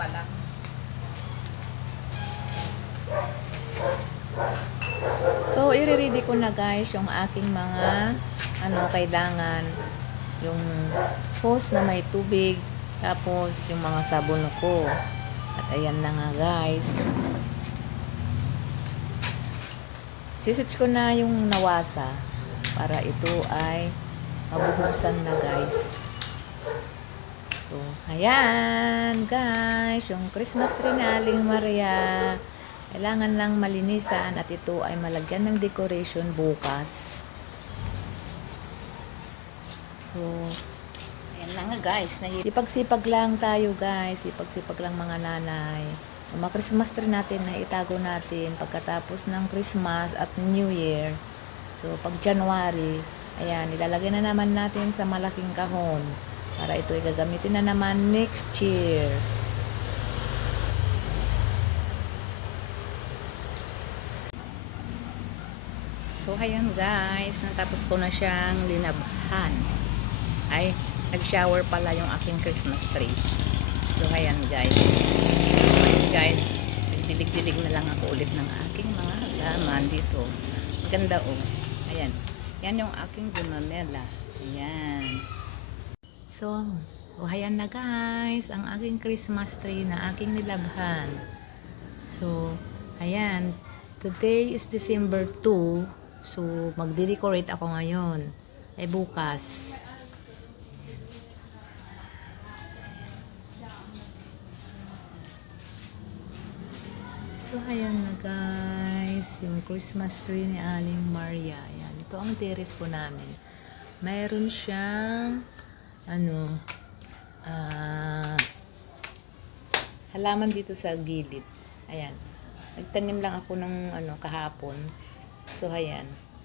pala. So, i-ready ko na guys yung aking mga kailangan. Yung hose na may tubig, tapos yung mga sabon ko. At ayan na nga guys. Siswitch ko na yung nawasa para ito ay mabuhusan na guys. So, ayan guys, yung Christmas tree na Aling Maria. Kailangan lang malinisan at ito ay malagyan ng decoration bukas. So, ayan lang nga guys. Sipag-sipag lang tayo guys. Sipag-sipag lang mga nanay. Yung mga Christmas tree natin na itago natin pagkatapos ng Christmas at New Year. So, pag January, ayan, ilalagay na naman natin sa malaking kahon para ito ay gagamitin na naman next year. So, ayan guys, natapos ko na siyang linabhan. Ay, nag-shower pala yung aking Christmas tree. So, ayan guys. Ayan guys, nagdilig-dilig na lang ako ulit ng aking mga halaman dito. Maganda oh. Ayan. Yan yung aking gumamela. Ayan. So, ayan na guys, ang aking Christmas tree na aking nilabhan. So, ayan. Today is December 2. So, magde-decorate ako ngayon. Ay bukas. So, ayan na guys. Yung Christmas tree ni Aling Maria. Ayan. Ito ang terrace po namin. Mayroon siyang halaman dito sa gilid. Ayan. Nagtanim lang ako ng kahapon. So, ayan.